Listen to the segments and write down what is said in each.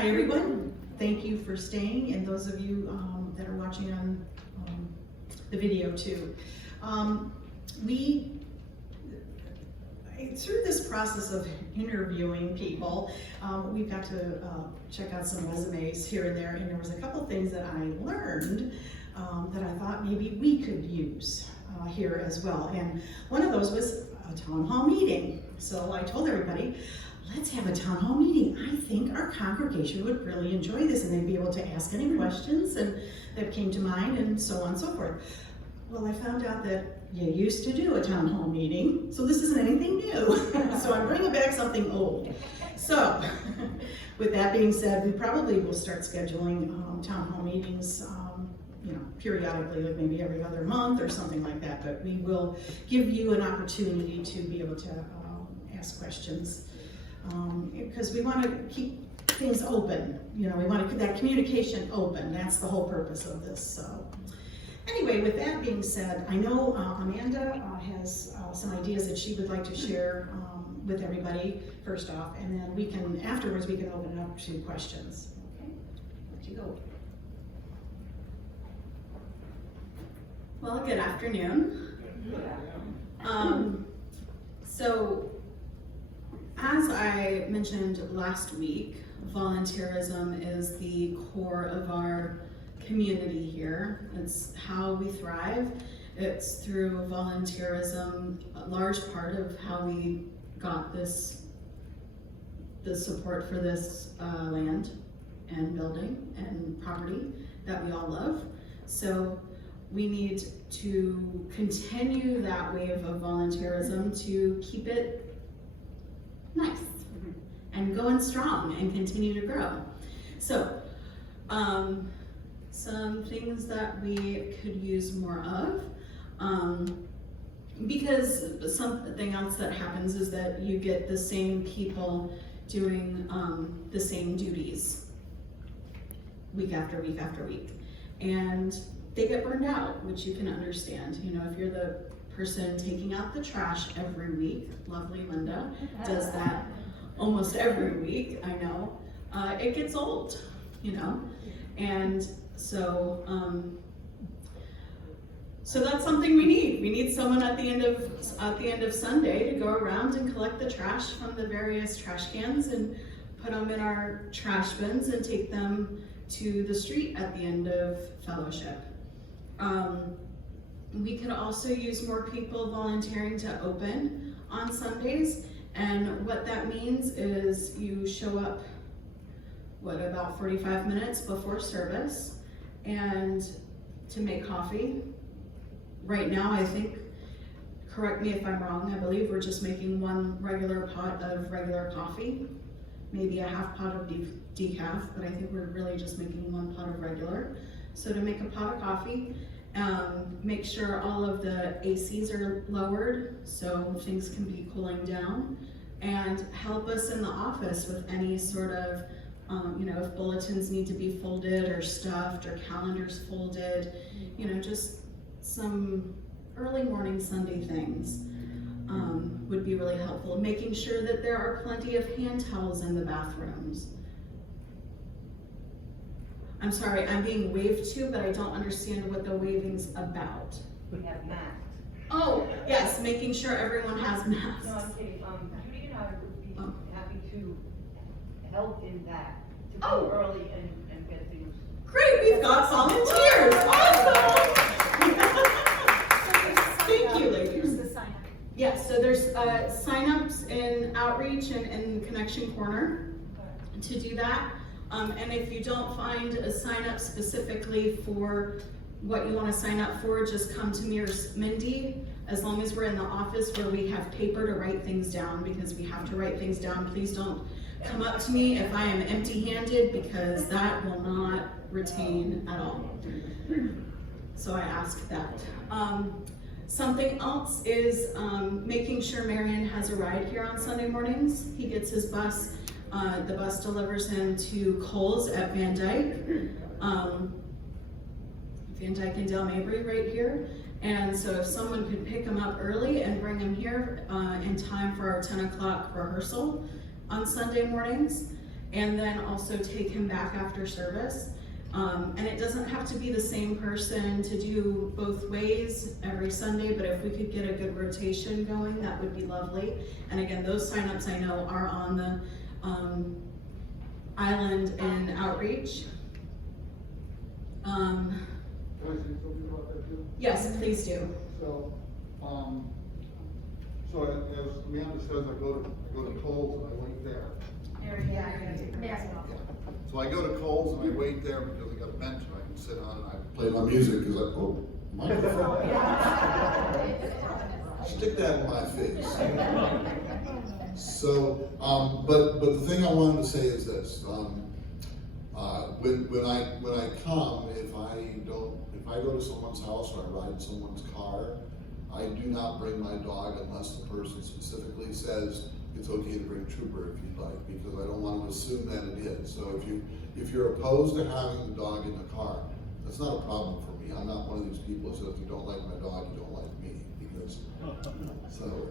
Hi everyone, thank you for staying, and those of you that are watching on the video too. Through this process of interviewing people, we got to check out some resumes here and there, and there was a couple things that I learned that I thought maybe we could use here as well. And one of those was a town hall meeting. So I told everybody, let's have a town hall meeting. I think our congregation would really enjoy this, and they'd be able to ask any questions and that came to mind, and so on and so forth. Well, I found out that you used to do a town hall meeting, so this isn't anything new. So I'm bringing back something old. So with that being said, we probably will start scheduling town hall meetings periodically, like maybe every other month or something like that, but we will give you an opportunity to be able to ask questions. Because we want to keep things open, we want to keep that communication open. That's the whole purpose of this. So anyway, with that being said, I know Amanda has some ideas that she would like to share with everybody first off, and then afterwards we can open it up to questions. Okay, let you go. Well, good afternoon. So, as I mentioned last week, volunteerism is the core of our community here. It's how we thrive. It's through volunteerism, a large part of how we got the support for this land and building and property that we all love. So we need to continue that wave of volunteerism to keep it nice and going strong and continue to grow. So, some things that we could use more of, because something else that happens is that you get the same people doing the same duties week after week after week, and they get burned out, which you can understand. If you're the person taking out the trash every week, lovely Linda does that almost every week, I know, it gets old, and so that's something we need. We need someone at the end of Sunday to go around and collect the trash from the various trash cans and put them in our trash bins and take them to the street at the end of fellowship. We could also use more people volunteering to open on Sundays, and what that means is you show up, about 45 minutes before service, and to make coffee. Right now, I think, correct me if I'm wrong, I believe we're just making one regular pot of regular coffee, maybe a half pot of decaf, but I think we're really just making one pot of regular. So to make a pot of coffee, make sure all of the ACs are lowered so things can be cooling down, and help us in the office with any sort of, if bulletins need to be folded or stuffed or calendars folded, just some early morning Sunday things would be really helpful. Making sure that there are plenty of hand towels in the bathrooms. I'm sorry, I'm being waved to, but I don't understand what the waving's about. We have masks. Oh, yes, making sure everyone has masks. No, I'm kidding. Judy and I would be happy to help in that, to Oh. go early and get things. Great, we've got volunteers. Awesome. Thank you, ladies. Here's the sign up. Yes, so there's sign-ups in Outreach and in Connection Corner to do that. And if you don't find a sign-up specifically for what you want to sign up for, just come to me or Mindy. As long as we're in the office where we have paper to write things down, because we have to write things down. Please don't come up to me if I am empty-handed, because that will not retain at all. So I ask that. Something else is making sure Marion has a ride here on Sunday mornings. He gets his bus. The bus delivers him to Kohl's at Van Dyke. Van Dyke and Del Mabry right here. And so if someone could pick him up early and bring him here in time for our 10 o'clock rehearsal on Sunday mornings, and then also take him back after service. And it doesn't have to be the same person to do both ways every Sunday, but if we could get a good rotation going, that would be lovely. And again, those signups I know are on the Island and Outreach. Can I say something about that too? Yes, please do. So, as Amanda says, I go to Kohl's and I wait there. So I go to Kohl's and I wait there because I got a bench and I can sit on and I play my music because microphone. Stick that in my face. So, but the thing I wanted to say is this, when I come, if I go to someone's house or I ride someone's car, I do not bring my dog unless the person specifically says it's okay to bring Trooper if you'd like, because I don't want to assume that it is. So if you're opposed to having the dog in the car, that's not a problem for me. I'm not one of these people who says if you don't like my dog, you don't like me, because so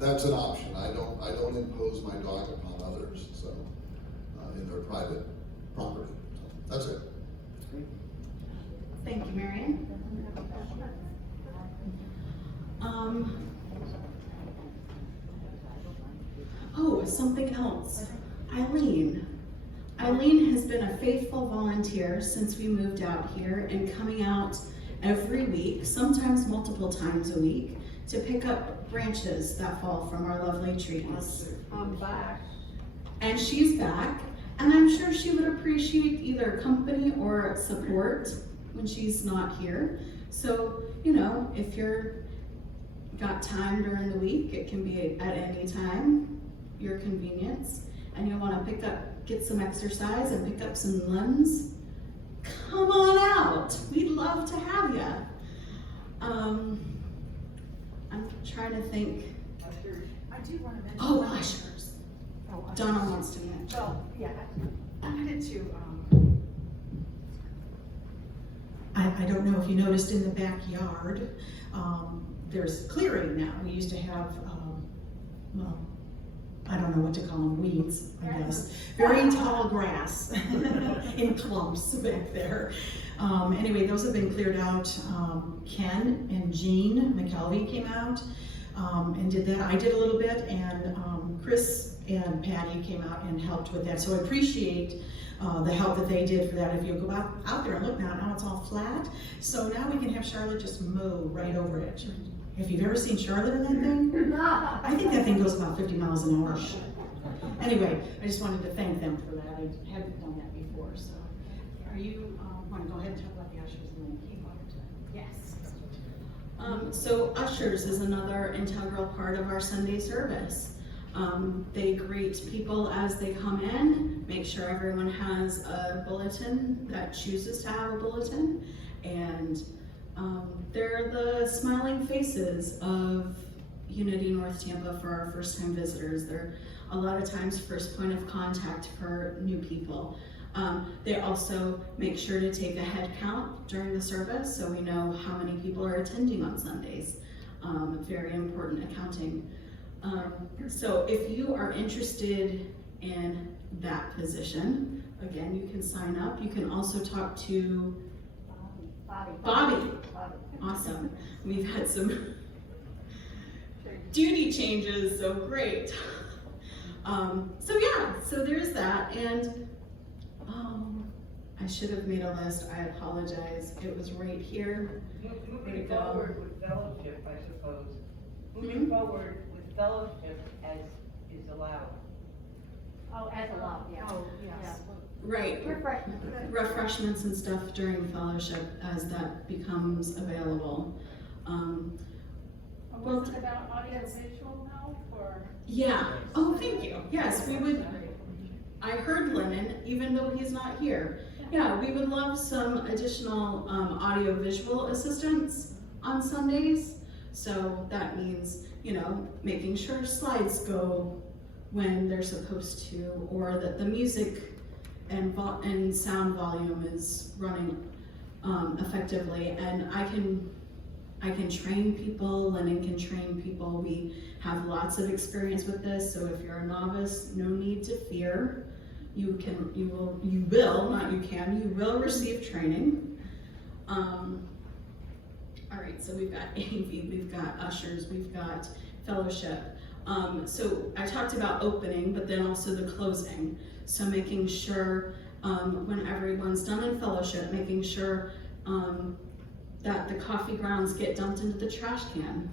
that's an option. I don't impose my dog upon others. So in their private property. So that's it. Thank you, Marion. Oh, something else. Eileen. Eileen has been a faithful volunteer since we moved out here and coming out every week, sometimes multiple times a week, to pick up branches that fall from our lovely trees. I'm back. And she's back, and I'm sure she would appreciate either company or support when she's not here. So, if you're got time during the week, it can be at any time, your convenience, and you want to get some exercise and pick up some limbs, come on out. We'd love to have you. I'm trying to think. I do want to mention. Oh, ushers. Donna wants to mention. Well, yeah, I wanted to, I don't know if you noticed in the backyard, there's clearing now. We used to have, I don't know what to call them, weeds, I guess. Very tall grass in clumps back there. Anyway, those have been cleared out. Ken and Jean McKelvey came out and did that. I did a little bit, and Chris and Patty came out and helped with that. So I appreciate the help that they did for that. If you go out there and look now it's all flat. So now we can have Charlotte just mow right over it. If you've ever seen Charlotte in that thing, I think that thing goes about 50 miles an hour. Anyway, I just wanted to thank them for that. I haven't done that before. So, are you want to go ahead and talk about the ushers and then keep on to yes. So ushers is another integral part of our Sunday service. They greet people as they come in, make sure everyone has a bulletin that chooses to have a bulletin, and they're the smiling faces of Unity North Tampa for our first time visitors. They're a lot of times first point of contact for new people. They also make sure to take a head count during the service so we know how many people are attending on Sundays. Very important accounting. So if you are interested in that position, again, you can sign up. You can also talk to Bobby. Awesome. We've had some duty changes, so great. So there's that, and I should have made a list. I apologize. It was right here. Moving forward with fellowship, I suppose. Moving forward with fellowship as is allowed. Oh, as allowed, yeah. Oh, yes. Right. Refreshment. Refreshments and stuff during fellowship as that becomes available. Was it about audio visual now, or? Yeah. Oh, thank you. Yes, we would. I heard Lennon, even though he's not here. Yeah, we would love some additional audio visual assistance on Sundays. So that means, making sure slides go when they're supposed to, or that the music and sound volume is running effectively. And I can train people, Lennon can train people. We have lots of experience with this, so if you're a novice, no need to fear. you will receive training. All right, so we've got AV, we've got ushers, we've got fellowship. So I talked about opening, but then also the closing. So making sure when everyone's done in fellowship, making sure that the coffee grounds get dumped into the trash can,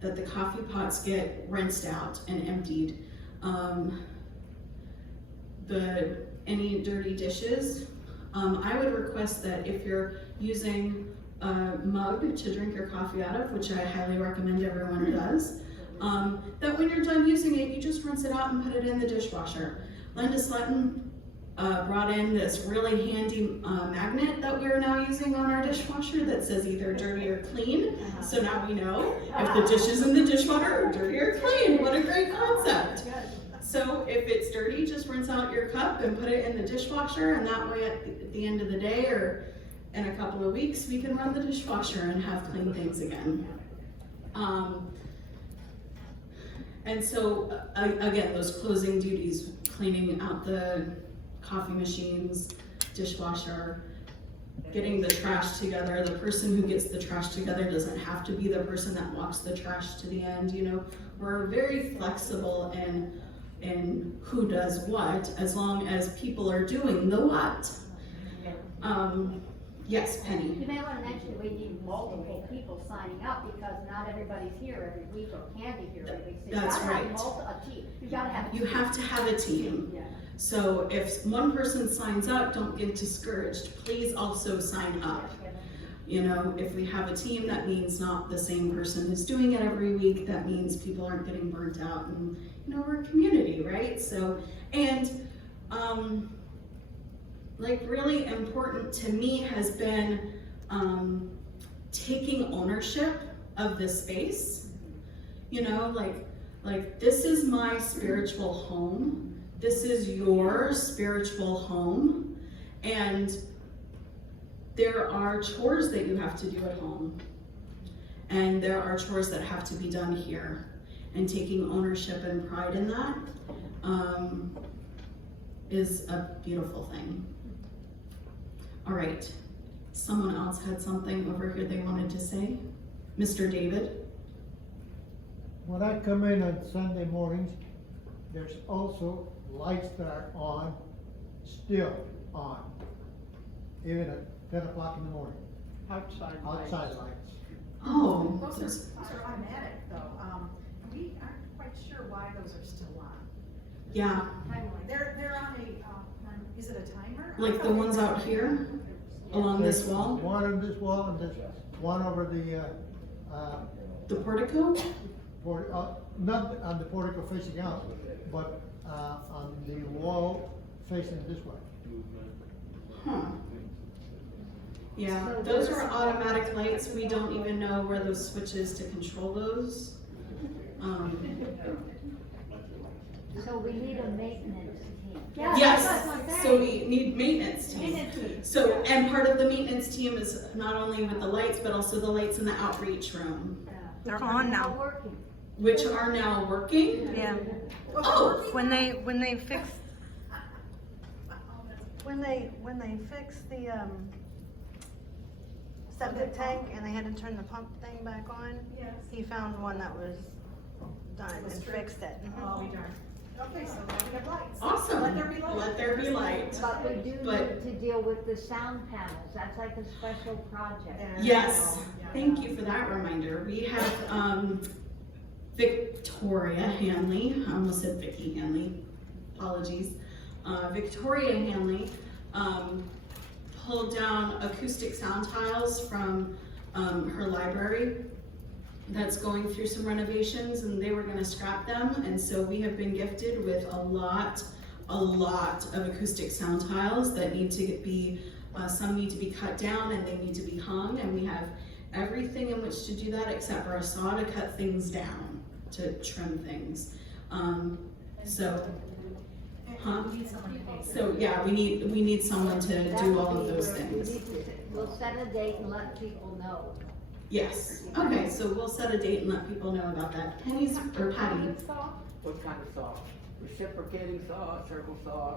that the coffee pots get rinsed out and emptied. Any dirty dishes. I would request that if you're using a mug to drink your coffee out of, which I highly recommend everyone does, that when you're done using it, you just rinse it out and put it in the dishwasher. Linda Slutton brought in this really handy magnet that we're now using on our dishwasher that says either dirty or clean. So now we know if the dishes in the dishwasher are dirty or clean. What a great concept. So if it's dirty, just rinse out your cup and put it in the dishwasher, and that way at the end of the day or in a couple of weeks, we can run the dishwasher and have clean things again. And so again, those closing duties, cleaning out the coffee machines, dishwasher, getting the trash together. The person who gets the trash together doesn't have to be the person that walks the trash to the end. You know, we're very flexible in who does what, as long as people are doing the what. Yes, Penny. You may want to mention we need multiple people signing up because not everybody's here every week or can be here every week. So That's you gotta right. have a team. You gotta have a You team. have to have a team. Yeah. So if one person signs up, don't get discouraged. Please also sign up. You know, if we have a team, that means not the same person is doing it every week. That means people aren't getting burnt out, and you know, we're a community, right? So, and like really important to me has been taking ownership of this space. You know, like this is my spiritual home. This is your spiritual home, and there are chores that you have to do at home, and there are chores that have to be done here, and taking ownership and pride in that is a beautiful thing. All right, someone else had something over here they wanted to say. Mr. David? When I come in on Sunday mornings, there's also lights that are on, still on, even at 10 o'clock in the morning, Outside. outside lights. Oh, Those are automatic though. We aren't quite sure why those are still on. yeah, They're on is it a timer? like the ones out here along this There's wall, one on this wall and there's one over the, the portico? not on the portico facing out, but on the wall facing this way. Huh. Yeah, those are automatic lights. We don't even know where those switches to control those. So we need a maintenance team. Yes, so we need maintenance team. Maintenance team. So, and part of the maintenance team is not only with the lights, but also the lights in the outreach room, They're on Not now. working. which are now working. Yeah. Oh, When they fix the septic tank and they had to turn the pump thing back on, Yes. he found one that was done and fixed it. Oh, darn. Okay, so now we have lights. awesome. Let there be light. Let there be light. But we do But- need to deal with the sound panels. That's like a special project. Yes, Yeah. thank you for that reminder. We have Victoria Hanley, I almost said Vicky Hanley, apologies. Victoria Hanley pulled down acoustic sound tiles from her library that's going through some renovations, and they were gonna scrap them, and so we have been gifted with a lot of acoustic sound tiles that need to be, some need to be cut down and they need to be hung, and we have everything in which to do that except for a saw to cut things down, to trim things. Huh? So yeah, we need someone to That do would all of be those where we things. need to- We'll set a date and let people know. Yes, okay, so we'll set a date and let people know about that. Penny's, or Patty, What kind of saw? Reciprocating saw, circle saw?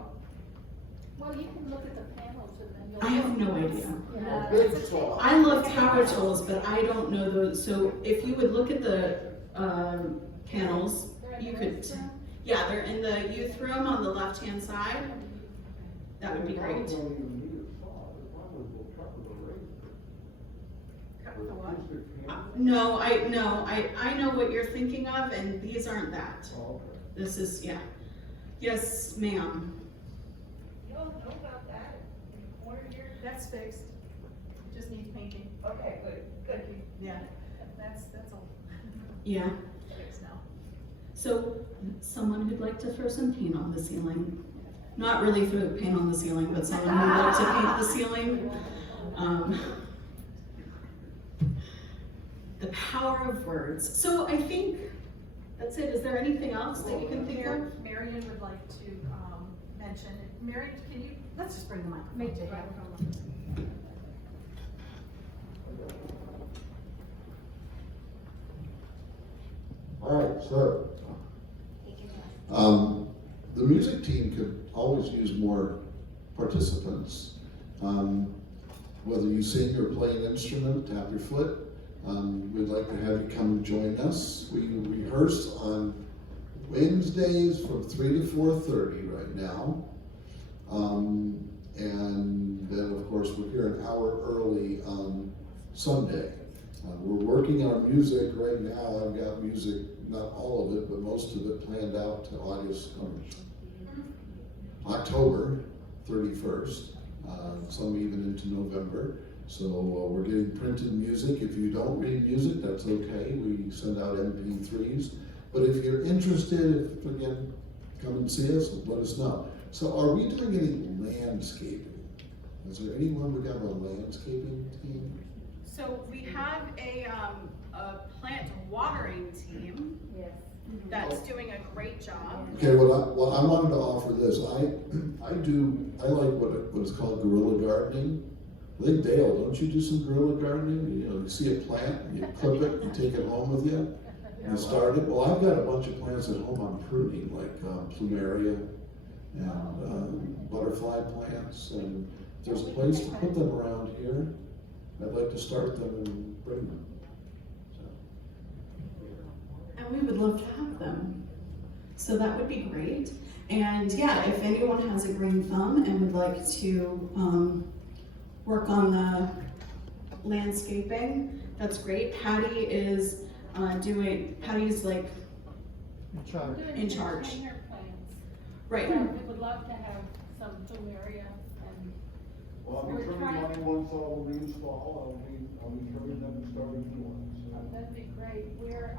Well, you can look at the panels and then you'll. I have no idea. Yeah. Big thought. I love capitals, but I don't know those, so if you would look at the, panels, They're in you the could, restroom. yeah, they're in the youth room on the left-hand side. That would be great. Cut the what? No, I know what you're thinking of, and these aren't that. This is, yeah. Yes, ma'am. You don't know about that? In the corner here? That's fixed, just needs painting. Okay, good. Yeah, that's all Yeah. fixed now. So, someone who'd like to throw some paint on the ceiling. Not really throw paint on the ceiling, but someone who'd like to paint the ceiling. The power of words. So I think that's it. Is there anything else that you can think of? Marion would like to, mention, Marion, can you, let's just bring the microphone Make to the you. microphone. All right, so, the music team could always use more participants. Whether you sing or play an instrument, tap your foot, we'd like to have you come and join us. We rehearse on Wednesdays from 3 to 4:30 right now. And then, of course, we're here an hour early on Sunday. We're working on music right now. I've got music, not all of it, but most of it planned out to October 31st, some even into November. So we're getting printed music. If you don't read music, that's okay. We send out MP3s. But if you're interested, again, come and see us and let us know. So are we doing any landscaping? Is there anyone we got on a landscaping team? So we have a plant watering team Yes. that's doing a great job. Okay, well, I wanted to offer this. I like what is called guerrilla gardening. I think, Dale, don't you do some guerrilla gardening? You know, you see a plant, you clip it, you take it home with you, and you start it. Well, I've got a bunch of plants at home I'm pruning, like plumeria and butterfly plants, and if there's a place to put them around here, I'd like to start them and bring them. And we would love to have them. So that would be great. And yeah, if anyone has a green thumb and would like to work on the landscaping, that's great. Patty is Patty's like In charge. in charge. Container plants. Right. So we would love to have some plumeria and Well, I'll be trimming mine once all the leaves fall, I'll be trimming them and starting new ones. that'd be great. We're,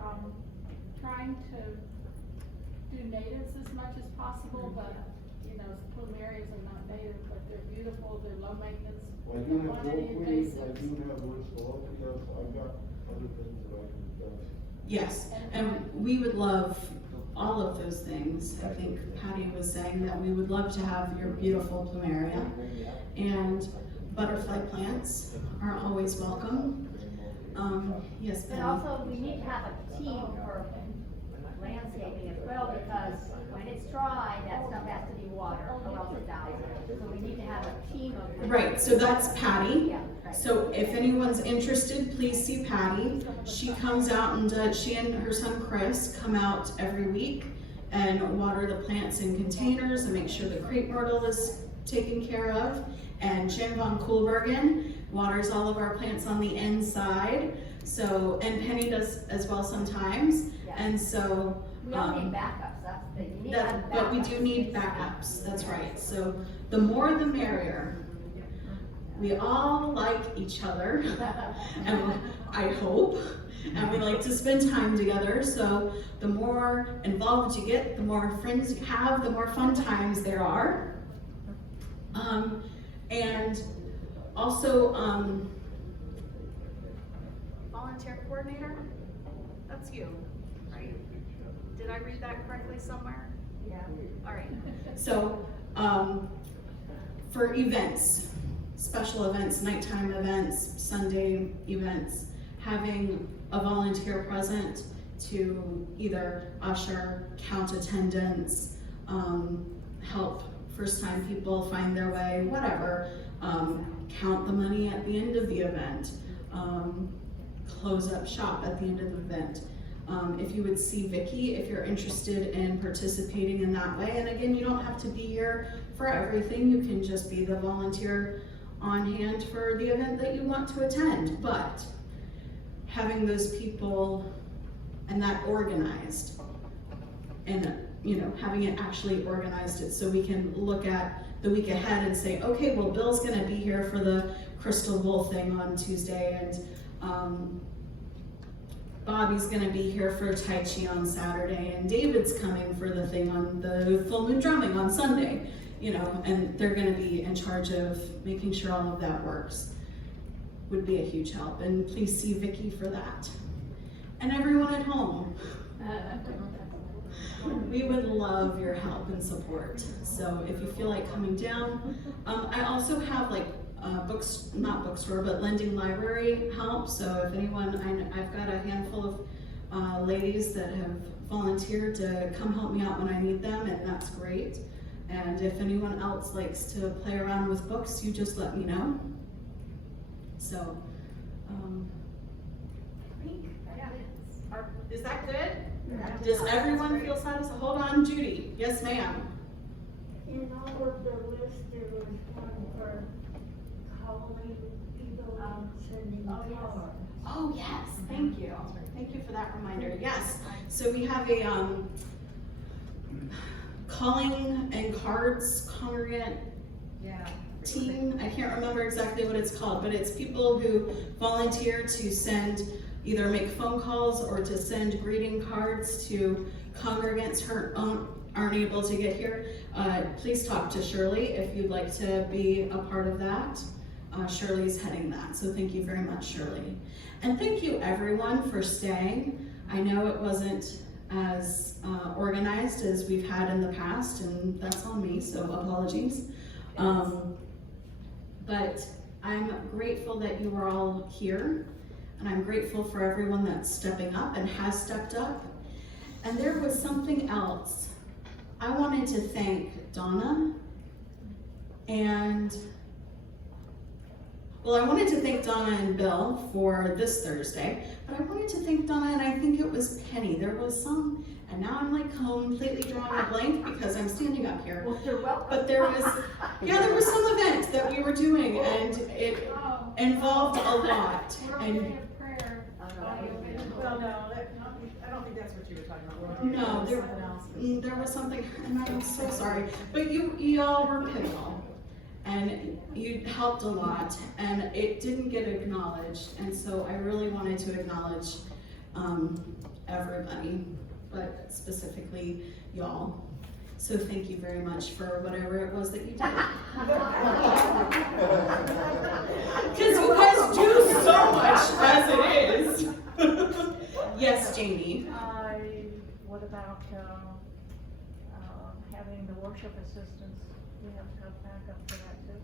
trying to do natives as much as possible, but, you know, plumerias are not native, but they're beautiful, they're low maintenance. Well, I they do don't have want any milkweed, I invasives. do have Wisteria, I've got other things that I can do. Yes, and we would love all of those things. I think Patty was saying that we would love to have your beautiful plumeria. And butterfly plants are always welcome. Yes, But Patty? also, we need to have a team for landscaping as well, because when it's dry, that stuff has to be watered, or else it dies. So we need to have a team of. Right, so that's Patty. Yeah, right. So if anyone's interested, please see Patty. She comes out and she and her son Chris come out every week and water the plants in containers and make sure the crepe myrtle is taken care of. And Jim von Koolbergen waters all of our plants on the inside. So, and Penny does as well sometimes. Yeah. And so, We all need backups, that's the, you need to have backups. but we do need backups, that's right. So the more the merrier. We all like each other, and I hope, and we like to spend time together. So the more involved you get, the more friends you have, the more fun times there are. And also, Volunteer coordinator, that's you, right? Did I read that correctly somewhere? Yeah. All right. so for events, special events, nighttime events, Sunday events, having a volunteer present to either usher, count attendance, help first time people find their way, whatever. Count the money at the end of the event. Close up shop at the end of the event. If you would see Vicky, if you're interested in participating in that way. And again, you don't have to be here for everything. You can just be the volunteer on hand for the event that you want to attend. But having those people and that organized, and having it actually organized so we can look at the week ahead and say, okay, well, Bill's gonna be here for the Crystal Bowl thing on Tuesday, and Bobby's gonna be here for Tai Chi on Saturday, and David's coming for the thing on the full moon drumming on Sunday, and they're gonna be in charge of making sure all of that works. Would be a huge help, and please see Vicky for that. And everyone at home, we would love your help and support. So if you feel like coming down, I also have not bookstore, but lending library help. So if anyone, I've got a handful of ladies that have volunteered to come help me out when I need them, and that's great. And if anyone else likes to play around with books, you just let me know. So, is that good? Does everyone feel satisfied? Hold on, Judy. Yes, ma'am. In all of the list, there was one for calling people and sending cards. Oh, yes, thank you. Thank you for that reminder. Yes, so we have a calling and cards congregant team. I can't remember exactly what it's called, but it's people who volunteer to either make phone calls or to send greeting cards to congregants who aren't able to get here. Please talk to Shirley if you'd like to be a part of that. Shirley's heading that, so thank you very much, Shirley. And thank you everyone for staying. I know it wasn't as organized as we've had in the past, and that's on me, so apologies. But I'm grateful that you are all here, and I'm grateful for everyone that's stepping up and has stepped up. And there was something else. I wanted to thank Donna and Bill for this Thursday, but I wanted to thank Donna, and I think it was Penny. There was some, and now I'm like completely drawing a blank because I'm standing up here. Well, you're welcome. But there was some event that we were doing, and it involved a lot. We're And only in prayer. Well, no, I don't think that's what you were talking about. no, there was something, and I'm so sorry, but you all were pivotal, and you helped a lot, and it didn't get acknowledged, and so I really wanted to acknowledge everybody, but specifically y'all. So thank you very much for whatever it was that you did. Because you guys do so much as it is. Yes, Jamie. What about, having the worship assistants? We have to have backup for that too.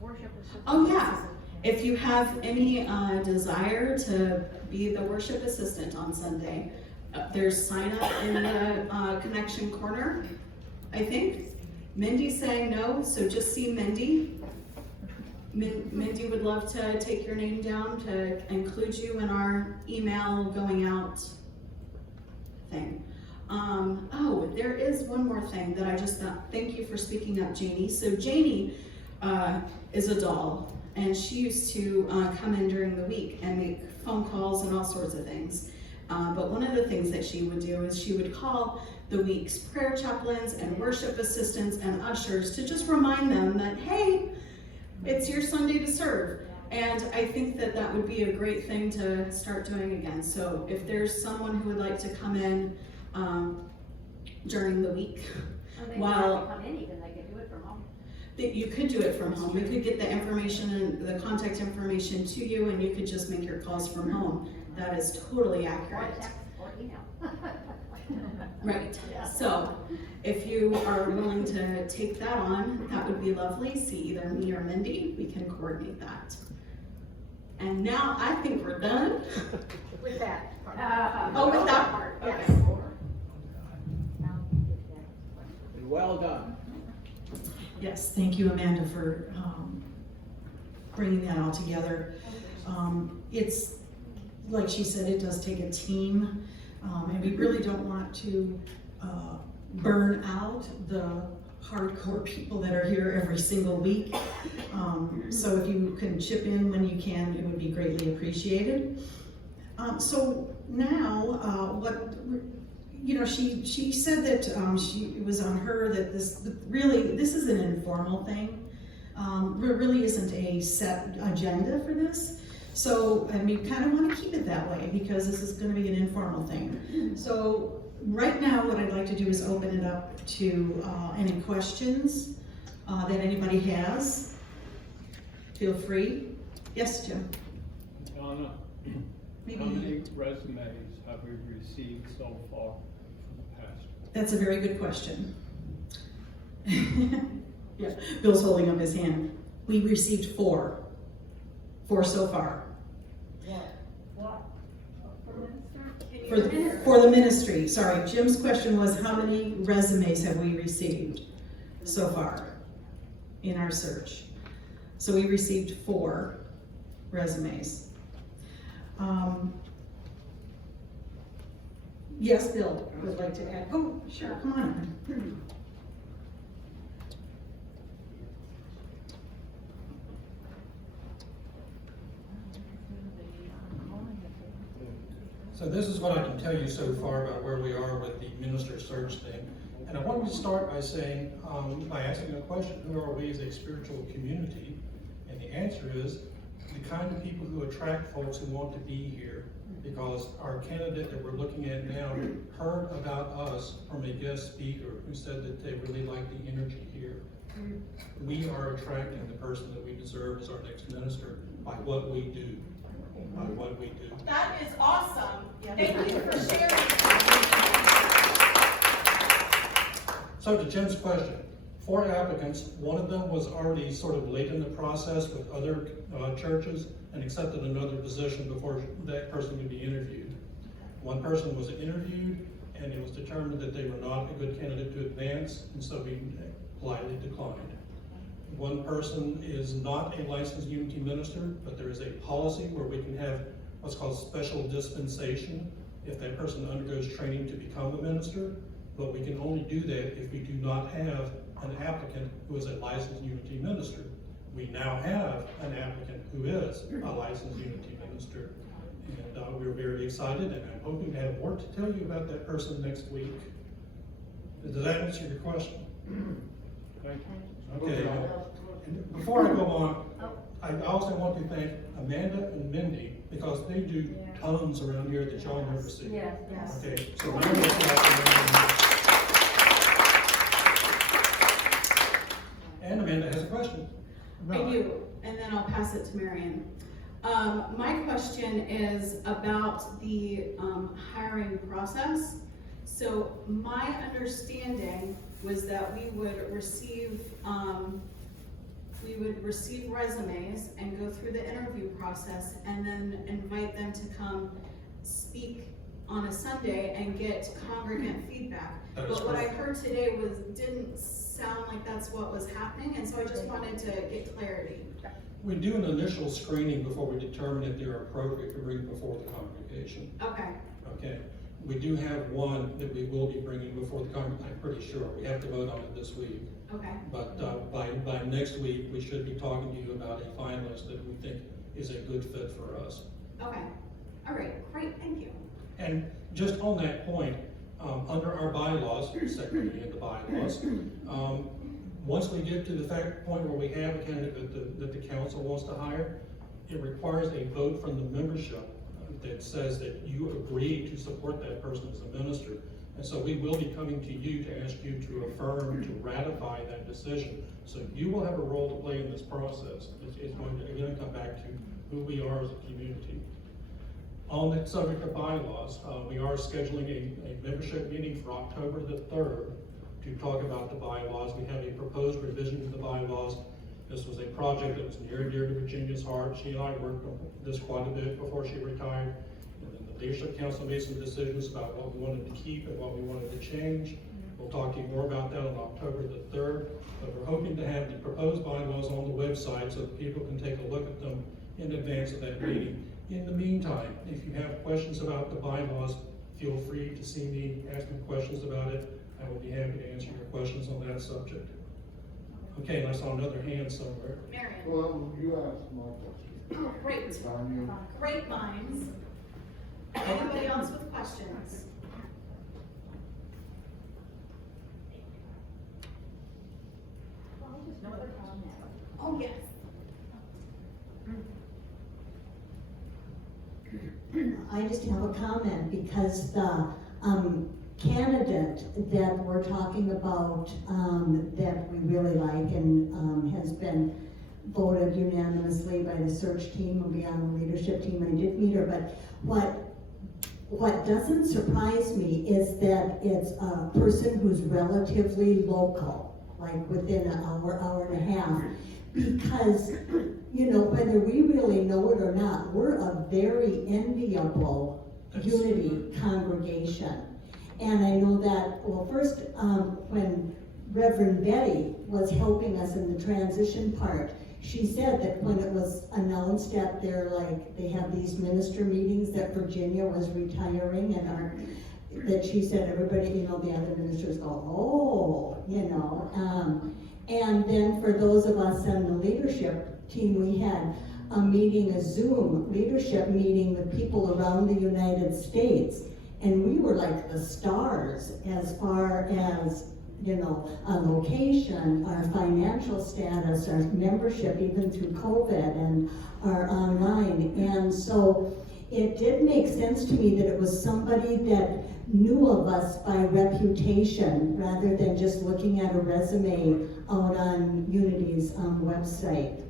Worship assistants. Oh, yeah. If you have any desire to be the worship assistant on Sunday, there's sign up in the connection corner, I think. Mindy's saying no, so just see Mindy. Mindy would love to take your name down to include you in our email going out thing. Oh, there is one more thing that I just thought, thank you for speaking up, Janie. So Janie is a doll, and she used to come in during the week and make phone calls and all sorts of things. But one of the things that she would do is she would call the week's prayer chaplains and worship assistants and ushers to just remind them that, hey, it's your Sunday to serve. And I think that that would be a great thing to start doing again. So if there's someone who would like to come in during the week, while Come in, even they can do it from home. you could do it from home. We could get the information and the contact information to you, and you could just make your calls from home. That is totally Or accurate. text or email. Right. So if you are willing to take that on, that would be lovely. See either me or Mindy. We can coordinate that. And now I think we're done. With that part. Oh, with that part. Yes. Okay. Well done. Yes, thank you, Amanda, for bringing that all together. It's, like she said, it does take a team, and we really don't want to burn out the hardcore people that are here every single week. So if you can chip in when you can, it would be greatly appreciated. So now, she said that it was on her that this is an informal thing. There really isn't a set agenda for this. So, and we kind of want to keep it that way because this is going to be an informal thing. So right now, what I'd like to do is open it up to any questions that anybody has. Feel free. Yes, Jim? Donna, Maybe. how many resumes have we received so far from the past? That's a very good question. Yeah, Bill's holding up his hand. We received 4 so far. For the ministry, sorry, Jim's question was how many resumes have we received so far in our search? So we received 4 resumes. Yes, Bill would like to add. Oh, sure, come on. So this is what I can tell you so far about where we are with the minister search thing. And I wanted to start by saying, by asking a question, who are we as a spiritual community? And the answer is the kind of people who attract folks who want to be here. Because our candidate that we're looking at now heard about us from a guest speaker who said that they really like the energy here. We are attracting the person that we deserve as our next minister by what we do. By what we do. That is awesome. Thank you for sharing. So to Jim's question, 4 applicants, one of them was already sort of late in the process with other churches and accepted another position before that person could be interviewed. One person was interviewed and it was determined that they were not a good candidate to advance, and so we politely declined. One person is not a licensed Unity minister, but there is a policy where we can have what's called special dispensation if that person undergoes training to become a minister, but we can only do that if we do not have an applicant who is a licensed Unity minister. We now have an applicant who is a licensed Unity minister, and we're very excited, and I'm hoping to have more to tell you about that person next week. Does that answer your question? Thank you. Okay. And before I go on, I also want to thank Amanda and Mindy because they do tons around here that y'all never see. Yes, yes. Okay, so round of applause. And Amanda has a question. I do, and then I'll pass it to Marion. My question is about the hiring process. So my understanding was that we would receive resumes and go through the interview process and then invite them to come speak on a Sunday and get congregant feedback. That is But what I correct. heard today didn't sound like that's what was happening, and so I just wanted to get clarity. We do an initial screening before we determine if they're appropriate to bring before the congregation. Okay, Okay, we do have one that we will be bringing before the congregation, I'm pretty sure. We have to vote on it this week. okay. But by next week, we should be talking to you about a finalist that we think is a good fit for us. Okay, all right, great, thank you. And just on that point, under our bylaws, secondly in the bylaws, once we get to the point where we have a candidate that the council wants to hire, it requires a vote from the membership that says that you agree to support that person as a minister. And so we will be coming to you to ask you to affirm, to ratify that decision. So you will have a role to play in this process. It's going to again come back to who we are as a community. On the subject of bylaws, we are scheduling a membership meeting for October the 3rd to talk about the bylaws. We have a proposed revision to the bylaws. This was a project that was near and dear to Virginia's heart. She and I worked on this quite a bit before she retired. And then the leadership council made some decisions about what we wanted to keep and what we wanted to change. We'll talk to you more about that on October the 3rd, but we're hoping to have the proposed bylaws on the website so that people can take a look at them in advance of that meeting. In the meantime, if you have questions about the bylaws, feel free to see me, ask me questions about it. I will be happy to answer your questions on that subject. Okay, and I saw another hand somewhere. Marion. Well, you asked my question. Great, Time you. great minds. Anybody else with questions? Oh, yes. I just have a comment because the candidate that we're talking about, that we really like and has been voted unanimously by the search team, will be on the leadership team. I did meet her, but what doesn't surprise me is that it's a person who's relatively local, like within an hour, hour and a half. Because, you know, whether we really know it or not, we're a very enviable unity congregation. And I know that, well, first, when Reverend Betty was helping us in the transition part, she said that when it was announced that they have these minister meetings that Virginia was retiring and that she said everybody, you know, the other ministers go, oh, you know. And then for those of us on the leadership team, we had a meeting, a Zoom leadership meeting with people around the United States. And we were like the stars as far as, you know, a location, our financial status, our membership, even through COVID and our online. And so it did make sense to me that it was somebody that knew of us by reputation rather than just looking at a resume out on Unity's website.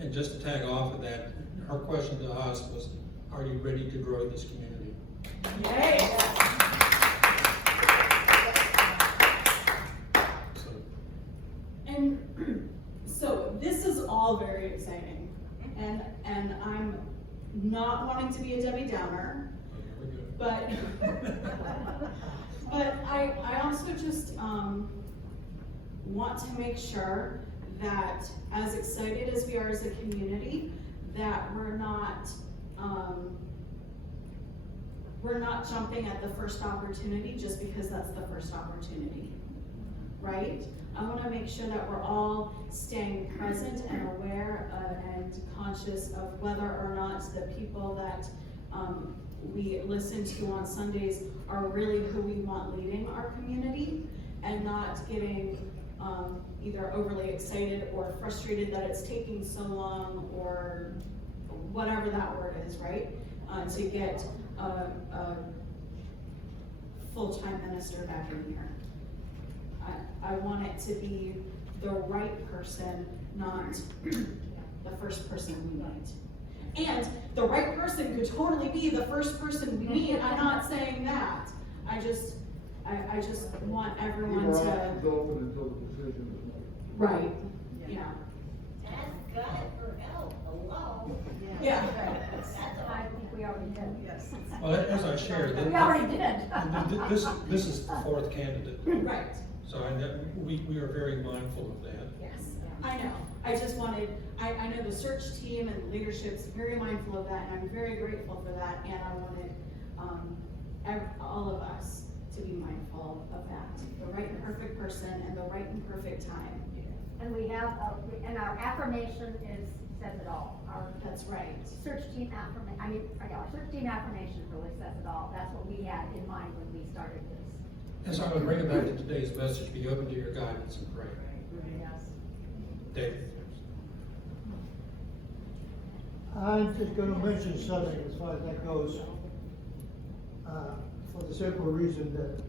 And just to tag off of that, her question to us was, are you ready to grow this community? And so this is all very exciting, and I'm not wanting to be a Debbie Downer, but I also just want to make sure that as excited as we are as a community, that we're not jumping at the first opportunity just because that's the first opportunity, right? I want to make sure that we're all staying present and aware and conscious of whether or not the people that we listen to on Sundays are really who we want leading our community, and not getting either overly excited or frustrated that it's taking so long, or whatever that word is, right? To get a full-time minister back in here. I want it to be the right person, not the first person we meet. And the right person could totally be the first person we meet. I'm not saying that. I just want everyone Keep our to. options open until the decision is made. Right, yeah. Ask God for help, hello? Yeah. I think we already did. Yes. Well, as I shared, We already did. this is the fourth candidate. Right. So we are very mindful of that. Yes, I know. I just wanted, I know the search team and leadership's very mindful of that, and I'm very grateful for that, and I wanted all of us to be mindful of that. The right and perfect person and the right and perfect time. And we have, and our affirmation says it all. That's right. Search team affirmation, our search team affirmation really says it all. That's what we had in mind when we started this. And so I'm going to bring it back to today's message, be open to your guidance and pray. Yes. David. I'm just gonna mention something as far as that goes, for the simple reason that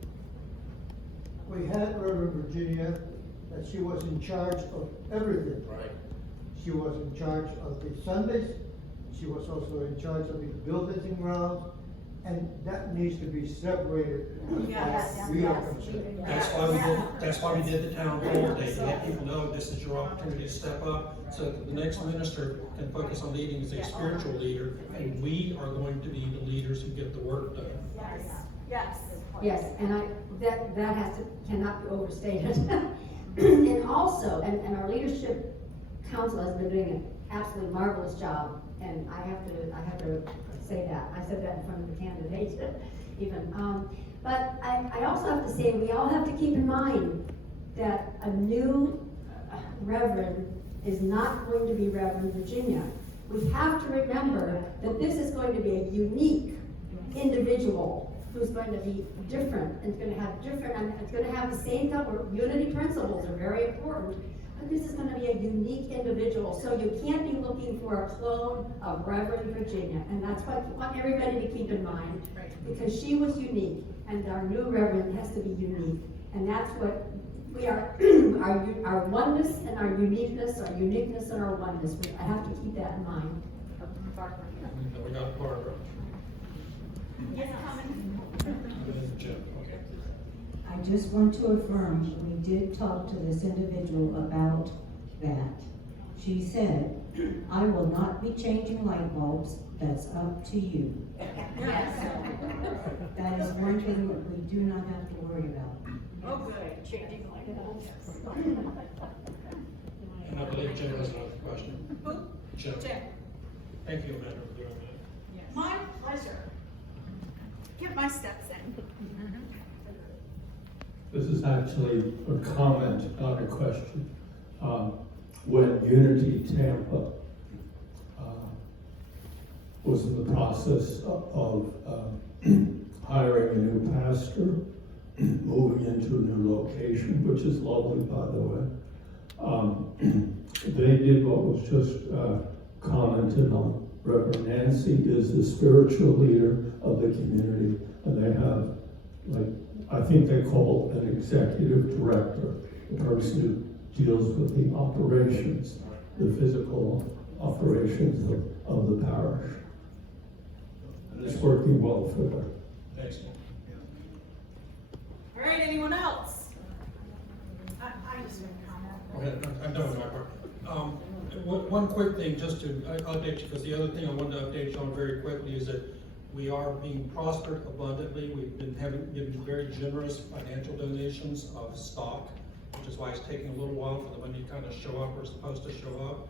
we had her in Virginia, that she was in charge of everything. Right. She was in charge of the Sundays, she was also in charge of the buildings and grounds, and that needs to be separated as far as we are concerned. That's why we did the town hall day, to let people know this is your opportunity to step up, so that the next minister can focus on leading as a spiritual leader, and we are going to be the leaders who get the work done. Yes. Yes, and that cannot be overstated. And also, and our leadership council has been doing an absolutely marvelous job, and I have to say that. I said that in front of the candidates even. But I also have to say, we all have to keep in mind that a new reverend is not going to be Reverend Virginia. We have to remember that this is going to be a unique individual who's going to be different, and it's going to have different, and it's going to have the same couple, unity principles are very important, but this is going to be a unique individual, so you can't be looking for a clone of Reverend Virginia, and that's what I want everybody to keep in mind, because she was unique, and our new Reverend has to be unique, and that's what we are, our oneness and our uniqueness and our oneness, I have to keep that in mind. We got Barbara. Yes, comment? Jim, okay. I just want to affirm, we did talk to this individual about that. She said, I will not be changing light bulbs, that's up to you. Yes. That is one thing that we do not have to worry about. Oh, good, changing light bulbs. And I believe Jim has another question. Who? Jim. Jim. Thank you, Amanda, for doing that. My pleasure. Get my steps in. This is actually a comment, not a question. When Unity Tampa was in the process of hiring a new pastor, moving into a new location, which is lovely, by the way, they did what was just commented on. Reverend Nancy is the spiritual leader of the community, and they have, like, I think they call an executive director, the person who deals with the operations, the physical operations of the parish. And it's working well for them. Thanks. All right, anyone else? I just want to comment. Go ahead, I'm done with my part. One quick thing, just to update you, because the other thing I wanted to update you on very quickly is that we are being prospered abundantly. We've been given very generous financial donations of stock, which is why it's taking a little while for the money to kind of show up or supposed to show up.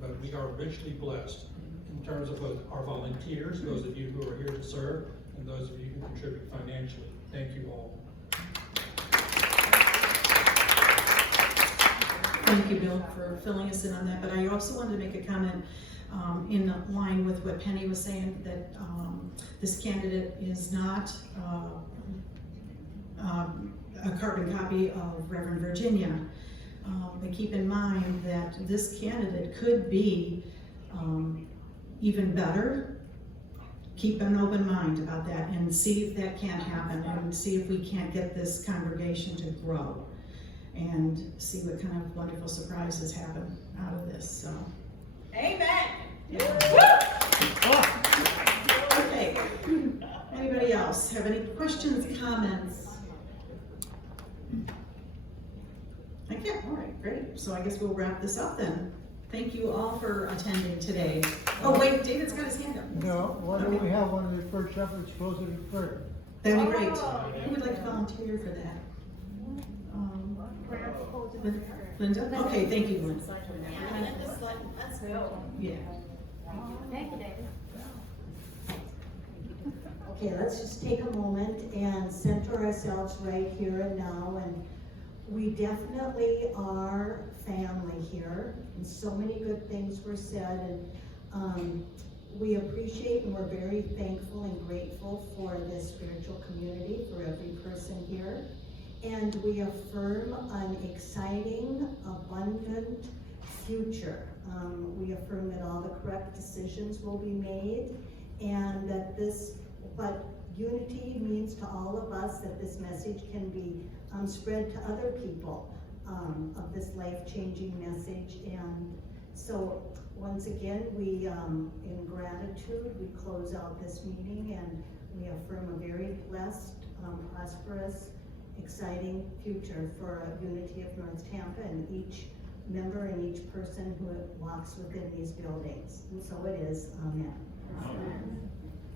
But we are richly blessed in terms of both our volunteers, those of you who are here to serve, and those of you who contribute financially. Thank you all. Thank you, Bill, for filling us in on that, but I also wanted to make a comment in line with what Penny was saying, that this candidate is not a carbon copy of Reverend Virginia. But keep in mind that this candidate could be even better. Keep an open mind about that and see if that can't happen, and see if we can't get this congregation to grow, and see what kind of wonderful surprises happen out of this, so. Amen. Okay, anybody else have any questions, comments? Thank you, all right, great, so I guess we'll wrap this up then. Thank you all for attending today. Oh wait, David's got his hand up. No, why don't we have one of the first shepherds close it in prayer? That'd be great. Who would like to volunteer for that? Linda? Okay, thank you, Linda. Let's go. Yeah. Thank you, David. Okay, let's just take a moment and center ourselves right here and now, and we definitely are family here, and so many good things were said, and we appreciate and we're very thankful and grateful for this spiritual community, for every person here. And we affirm an exciting, abundant future. We affirm that all the correct decisions will be made, and that what unity means to all of us, that this message can be spread to other people, of this life-changing message. And so, once again, we, in gratitude, we close out this meeting, and we affirm a very blessed, prosperous, exciting future for Unity of North Tampa and each member and each person who walks within these buildings. And so it is. Amen. Amen.